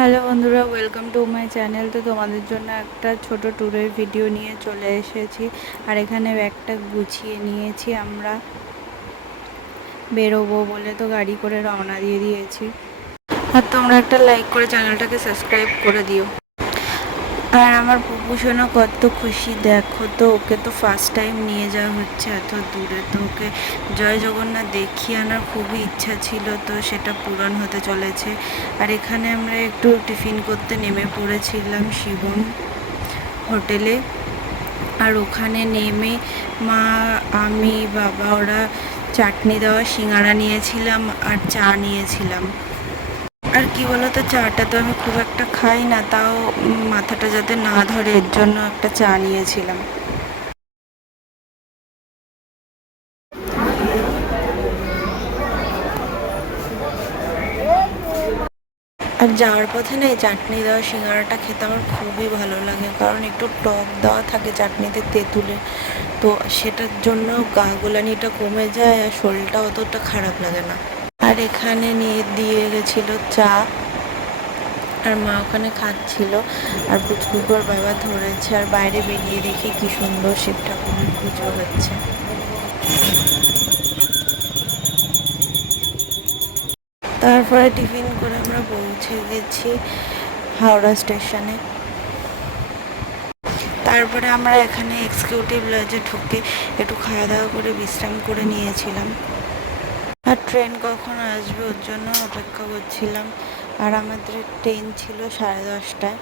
Hello বন্ধুরা welcome to my channel তো তোমাদের জন্য একটা ছোট ট্যুরের ভিডিও নিয়ে চলে এসেছি। আর এখানে ব্যাগটা গুছিয়ে নিয়েছি আমরা। বেরোবো বলে তো গাড়ি করে রওনা দিয়ে দিয়েছি। আর তোমরা একটা লাইক করে চ্যানেলটাকে সাবস্ক্রাইব করে দিও। আর আমার পুপুসোনা কত খুশি। দেখো তো, ওকে তো ফার্স্ট টাইম নিয়ে যাওয়া হচ্ছে, এত দূরে তো ওকে জয় জগন্নাথ দেখিয়ে আনার খুবই ইচ্ছা ছিল তো, সেটা পূরণ হতে চলেছে। আর এখানে আমরা একটু টিফিন করতে নেমে পড়েছিলাম শিবম হোটেলে। আর ওখানে নেমে মা, আমি, বাবা, ওরা চাটনি দেওয়া সিঙ্গারা নিয়েছিলাম আর চা নিয়েছিলাম। আর কি বলতো, চাটা তো আমি খুব একটা খাই না, তাও মাথাটা যাতে না ধরে, এর জন্য একটা চা নিয়েছিলাম। আর যাওয়ার পথে না এই চাটনি দেওয়া সিঙ্গারাটা খেতে আমার খুবই ভালো লাগে, কারণ একটু টক দেওয়া থাকে চাটনিতে তেঁতুলে, তো সেটার জন্য গা গোলানিটা কমে যায় আর শরীরটা অতটা খারাপ লাগে না। আর এখানে নিয়ে দিয়ে গেছিল চা। আর মা ওখানে খাচ্ছিল। আর পুচকুকর বাবা ধরেছে। আর বাইরে বেরিয়ে দেখি কি সুন্দর শিব ঠাকুরের পুজো হচ্ছে। তারপরে টিফিন করে আমরা পৌঁছে গেছি হাওড়া স্টেশনে। তারপরে আমরা এখানে এক্সিকিউটিভ লজে ঢুকে একটু খাওয়া দাওয়া করে বিশ্রাম করে নিয়েছিলাম। ট্রেন কখন আসবে ওর জন্য অপেক্ষা করছিলাম। আর আমাদের ট্রেন ছিল সাড়ে দশটায়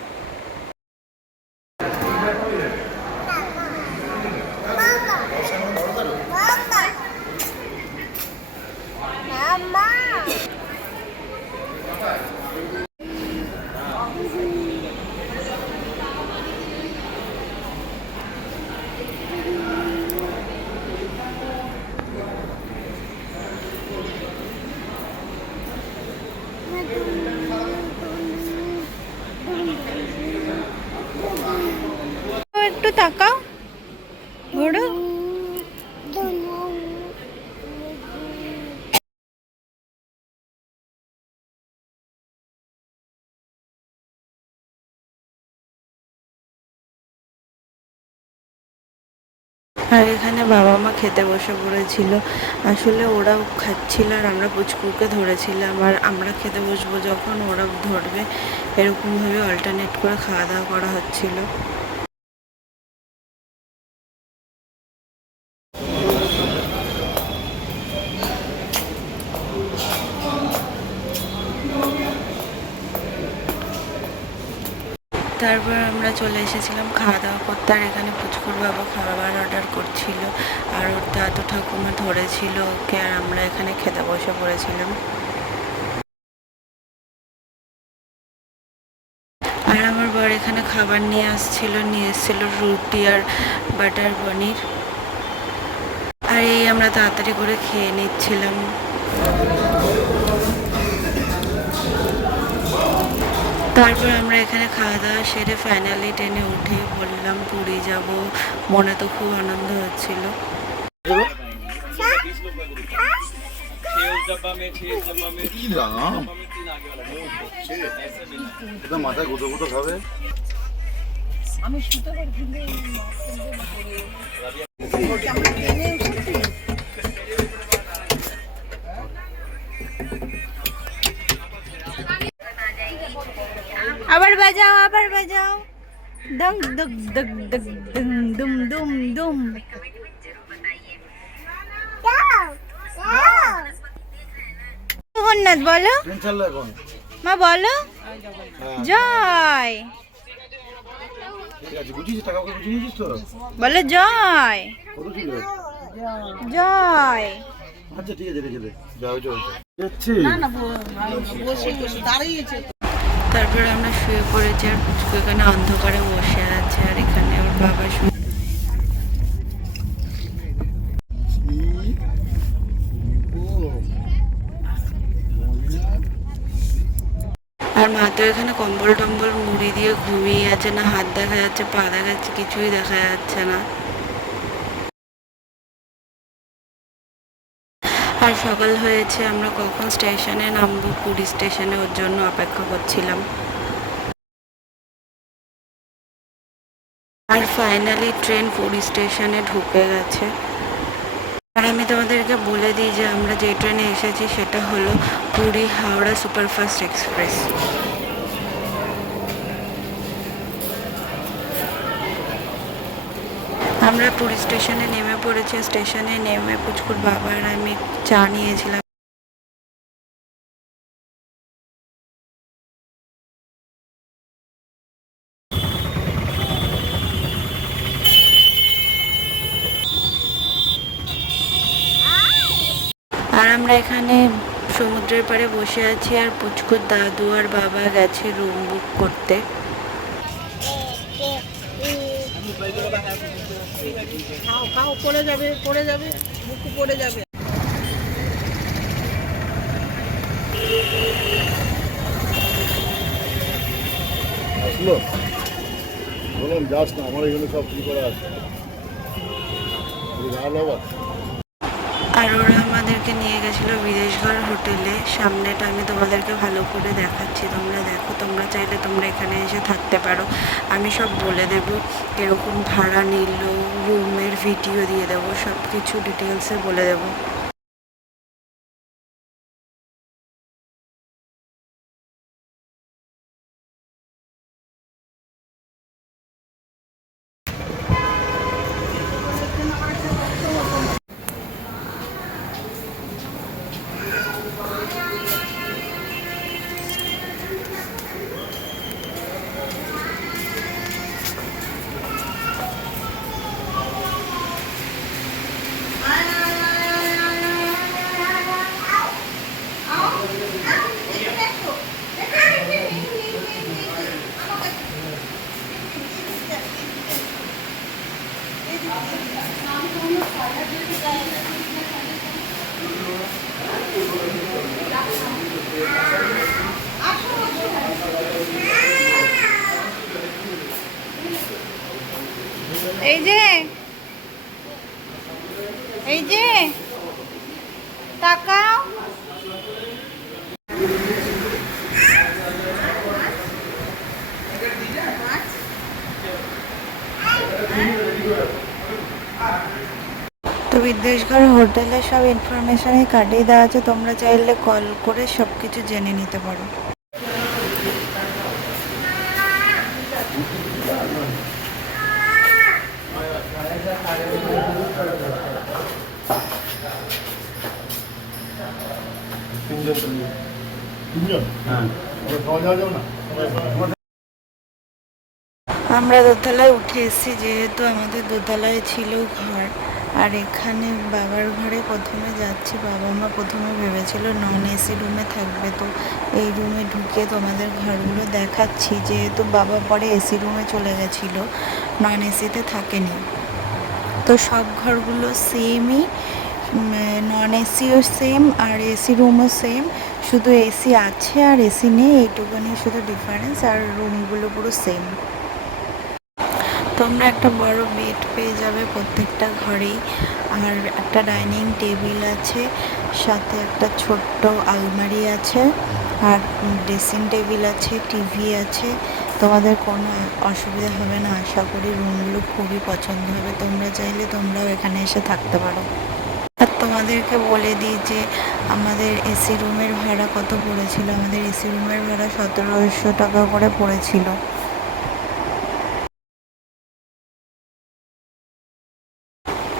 একটু তাকাও ঘোড়ো আর এখানে বাবা মা খেতে বসে পড়েছিল। আসলে ওরাও খাচ্ছিল আর আমরা পুচকুকে ধরেছিলাম। আর আমরা খেতে বসবো যখন ওরা ধরবে। এরকমভাবে অল্টারনেট করে খাওয়া দাওয়া করা হচ্ছিল। তারপর আমরা চলে এসেছিলাম খাওয়া দাওয়া করতে, আর এখানে পুচকুর বাবা খাবার অর্ডার করছিল, আর ওর দাদু ঠাকুমা ধরেছিল ওকে, আর আমরা এখানে খেতে বসে পড়েছিলাম। আর আমার বর এখানে খাবার নিয়ে আসছিল, নিয়ে এসেছিল রুটি আর বাটার পনির। আর এই আমরা তাড়াতাড়ি করে খেয়ে নিচ্ছিলাম। তারপর আমরা এখানে খাওয়া দাওয়া সেরে ফাইনালি ট্রেনে উঠে বললাম পুরী যাব। মনে তো খুব আনন্দ হচ্ছিল। বাজাও আবার বাজাও। দং দগ দগ দগ দং দুম দুম দুম। জগন্নাথ বলো। মা বলো। জয়। বলো জয়। জয়। আচ্ছা ঠিক আছে রেখে দে। যাও যাও যাচ্ছি তারপরে আমরা শুয়ে পড়েছি আর পুচকু এখানে অন্ধকারে বসে আছে আর এখানে ওর বাবা শুয়ে আর মা তো এখানে কম্বল টম্বল মুড়ি দিয়ে ঘুমিয়ে আছে না, হাত দেখা যাচ্ছে, পা দেখা যাচ্ছে, কিছুই দেখা যাচ্ছে না। আর সকাল হয়েছে, আমরা কখন স্টেশনে নামবো? পুরী স্টেশনে ওর জন্য অপেক্ষা করছিলাম। আর ফাইনালি ট্রেন পুরী স্টেশনে ঢুকে গেছে। আর আমি তোমাদেরকে বলে দিই যে আমরা যে ট্রেনে এসেছি, সেটা হলো পুরী হাওড়া সুপারফাস্ট এক্সপ্রেস। আমরা পুরী স্টেশনে নেমে পড়েছি, স্টেশনে নেমে পুচকুর বাবা আর আমি চা নিয়েছিলাম। আর আমরা এখানে সমুদ্রের পাড়ে বসে আছি আর পুচকুর দাদু আর বাবা গেছে রুম বুক করতে। খাও পড়ে যাবে পড়ে যাবে বুকু পড়ে যাবে। আসলো? বললাম যাস না আমার এখানে সব কি করা আছে? ভালো আর ওরা আমাদেরকে নিয়ে গেছিল বিদেশঘর হোটেলে। সামনেটা আমি তোমাদেরকে ভালো করে দেখাচ্ছি। তোমরা দেখো, তোমরা চাইলে তোমরা এখানে এসে থাকতে পারো। আমি সব বলে দেবো। এরকম ভাড়া নিল রুমের ভিডিও দিয়ে দেবো সব কিছু ডিটেলসে বলে দেবো। এই যে, তাকাও। তো বিদেশঘর হোটেলে সব ইনফরমেশনই কাটিয়ে দেওয়া আছে, তোমরা চাইলে কল করে সব কিছু জেনে নিতে পারো। আমরা দোতলায় উঠে এসেছি, যেহেতু আমাদের দোতলায় ছিল ঘর। আর এখানে বাবার ঘরে প্রথমে যাচ্ছি, বাবা মা প্রথমে ভেবেছিল নন এসি রুমে থাকবে তো। এই রুমে ঢুকে তোমাদের ঘরগুলো দেখাচ্ছি, যেহেতু বাবা পরে এসি রুমে চলে গেছিল নন এসিতে থাকেনি। তো সব ঘরগুলো সেমই নন এসিও সেম আর এসি রুমও সেম শুধু এসি আছে আর এসি নেই এইটুকুনি শুধু ডিফারেন্স আর রুমগুলো পুরো সেম তোমরা একটা বড় বেড পেয়ে যাবে প্রত্যেকটা ঘরেই। আর একটা ডাইনিং টেবিল আছে, সাথে একটা ছোট্ট আলমারি আছে। আর ড্রেসিং টেবিল আছে টিভি আছে। তোমাদের কোনো অসুবিধা হবে না। আশা করি রুমগুলো খুবই পছন্দ হবে। তোমরা চাইলে তোমরাও এখানে এসে থাকতে পারো। আর তোমাদেরকে বলে দিই যে আমাদের এসি রুমের ভাড়া কত পড়েছিল? আমাদের এসি রুমের ভাড়া সতেরোশো টাকা করে পড়েছিল।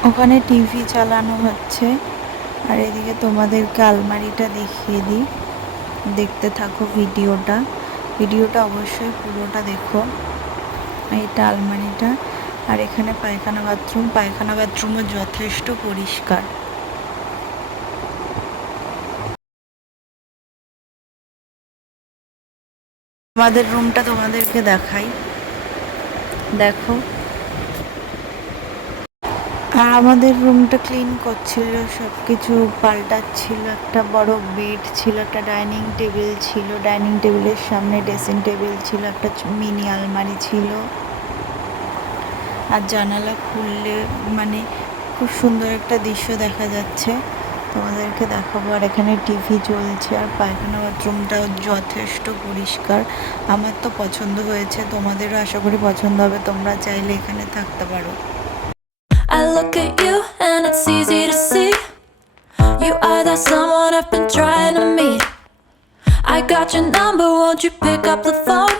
ওখানে টিভি চালানো হচ্ছে। আর এদিকে তোমাদেরকে আলমারিটা দেখিয়ে দিই। দেখতে থাকো ভিডিওটা। ভিডিওটা অবশ্যই পুরোটা দেখো। এইটা আলমারিটা। আর এখানে পায়খানা বাথরুম। পায়খানা বাথরুমও যথেষ্ট পরিষ্কার। আমাদের রুমটা তোমাদেরকে দেখাই। দেখো। আর আমাদের রুমটা ক্লিন করছিল সব কিছু পাল্টাচ্ছিল, একটা বড় বেড ছিল, একটা ডাইনিং টেবিল ছিল ডাইনিং টেবিলের সামনে ড্রেসিং টেবিল ছিল, একটা মিনি আলমারি ছিল। আর জানালা খুললে মানে খুব সুন্দর একটা দৃশ্য দেখা যাচ্ছে। তোমাদেরকে দেখাবো আর এখানে টিভি চলছে আর পায়খানা বাথরুমটাও যথেষ্ট পরিষ্কার আমার তো পছন্দ হয়েছে তোমাদেরও আশা করি পছন্দ হবে তোমরা চাইলে এখানে থাকতে পারো I look at you and it's easy to see. You are that someone I've been trying to meet. I got your number, won't you pick up the phone?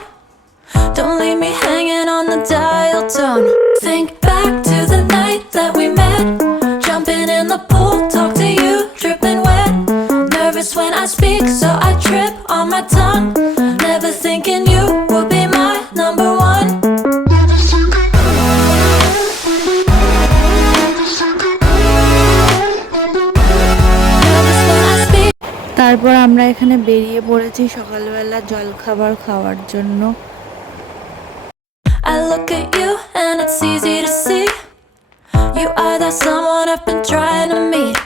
Don't leave me hanging on the dial tone. Think back to the night that we met. Jumping in the pool, my tongue. Never thinking you would be my number one. তারপর আমরা এখানে বেরিয়ে পড়েছি সকালবেলা জল খাবার খাওয়ার জন্য I look at you and it's easy to see. You are that someone I've been trying to meet.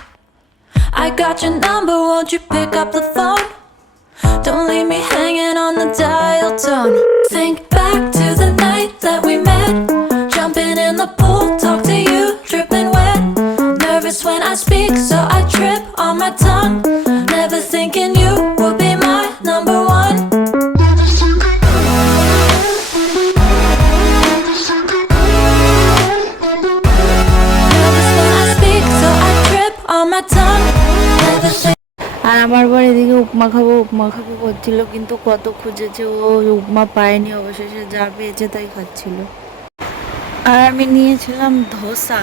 I got your number, won't you pick up the phone? Don't leave me hanging on the dial tone. Think back to the night that we met. Jumping in the pool, talk to you, dripping wet. Nervous when I speak, so I trip on my tongue. উপমা খাব উপমা খাব করছিল, কিন্তু কত খুঁজেছে ও উপমা পায়নি, অবশেষে যা পেয়েছে তাই খাচ্ছিল। আর আমি নিয়েছিলাম ধোসা।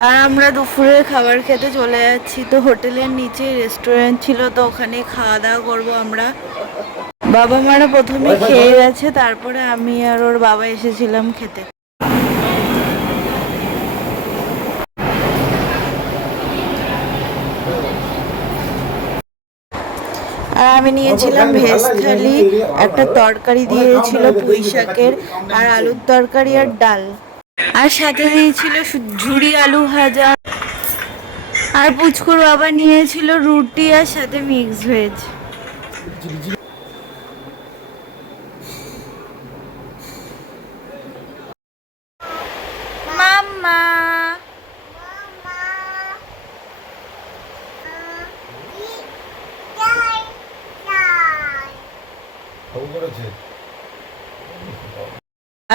আর আমরা দুপুরে খাবার খেতে চলে যাচ্ছি, তো হোটেলের নিচে রেস্টুরেন্ট ছিল, তো ওখানে খাওয়া দাওয়া করব আমরা। বাবা মারা প্রথমে খেয়ে গেছে, তারপরে আমি আর ওর বাবা এসেছিলাম খেতে। আর আমি নিয়েছিলাম ভেজ থালি, একটা তরকারি দিয়েছিল পুঁই শাকের, আর আলুর তরকারি আর ডাল। আর সাথে নিয়েছিল ঝুড়ি আলু ভাজা। আর পুচকুর বাবা নিয়েছিল রুটি আর সাথে মিক্স ভেজ।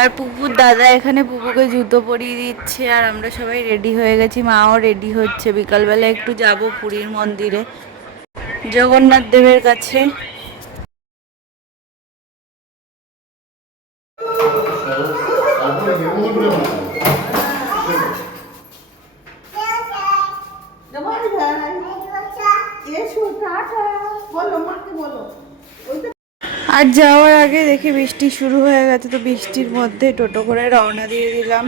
আর পুপুর দাদা এখানে পুপুকে জুতো পরিয়ে দিচ্ছে আর আমরা সবাই রেডি হয়ে গেছি। মাও রেডি হচ্ছে। বিকালবেলা একটু যাব পুরীর মন্দিরে। জগন্নাথ দেবের কাছে। আর যাওয়ার আগে দেখি বৃষ্টি শুরু হয়ে গেছে, তো বৃষ্টির মধ্যে টোটো করে রওনা দিয়ে দিলাম।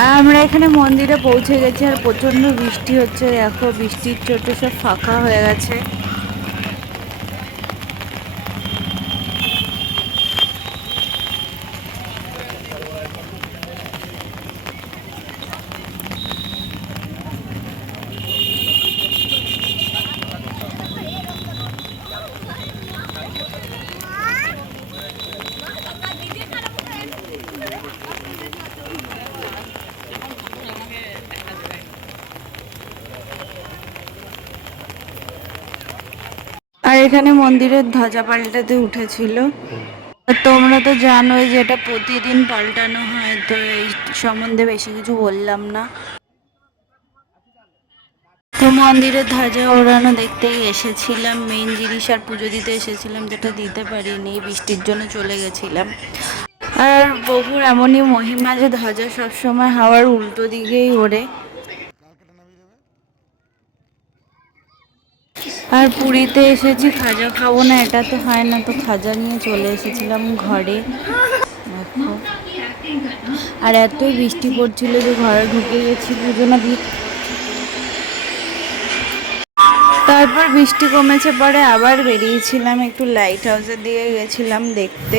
আর আমরা এখানে মন্দিরে পৌঁছে গেছি আর প্রচণ্ড বৃষ্টি হচ্ছে, দেখো বৃষ্টির চোটে সব ফাঁকা হয়ে গেছে। এখানে মন্দিরের ধ্বজা পাল্টাতে উঠেছিল। তোমরা তো জানোই যে এটা প্রতিদিন পাল্টানো হয়, তো এই সম্বন্ধে বেশি কিছু বললাম না। তো মন্দিরের ধ্বজা ওড়ানো দেখতেই এসেছিলাম মেইন জিনিস আর পুজো দিতে এসেছিলাম, যেটা দিতে পারিনি, বৃষ্টির জন্য চলে গেছিলাম। আর বহুর এমনই মহিমা যে ধ্বজা সবসময় হাওয়ার উল্টো দিকেই ওড়ে। আর পুরীতে এসেছি, খাজা খাব না, এটা তো হয় না, তো খাজা নিয়ে চলে এসেছিলাম ঘরে। আর এতই বৃষ্টি পড়ছিল যে ঘরে ঢুকে গেছি পুজো না তারপর বৃষ্টি কমেছে, পরে আবার বেরিয়েছিলাম, একটু লাইট হাউসের দিকে গেছিলাম দেখতে।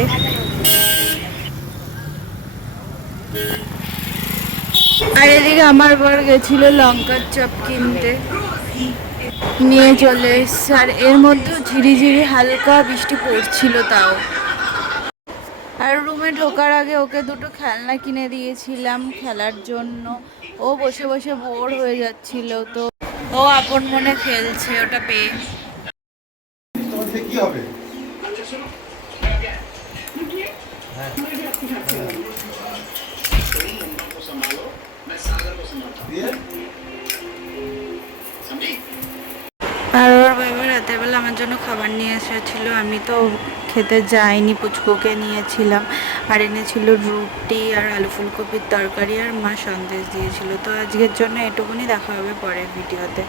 আর এদিকে আমার বর গেছিল লঙ্কার চপ কিনতে। নিয়ে চলে এসছে। আর এর মধ্যে ঝিরিঝিরি হালকা বৃষ্টি পড়ছিল তাও। আর রুমে ঢোকার আগে ওকে দুটো খেলনা কিনে দিয়েছিলাম খেলার জন্য। ও বসে বসে বোর হয়ে যাচ্ছিল তো। ও আপন মনে খেলছে ওটা পেয়ে। কি হবে আর রাতের বেলা আমার জন্য খাবার নিয়ে এসেছিল। আমি তো খেতে যাইনি, পুচকুকে নিয়েছিলাম। আর এনেছিল রুটি আর আলু ফুলকপির তরকারি আর মা সন্দেশ দিয়েছিল। তো আজকের জন্য এটুকুনি, দেখা হবে পরের ভিডিওতে।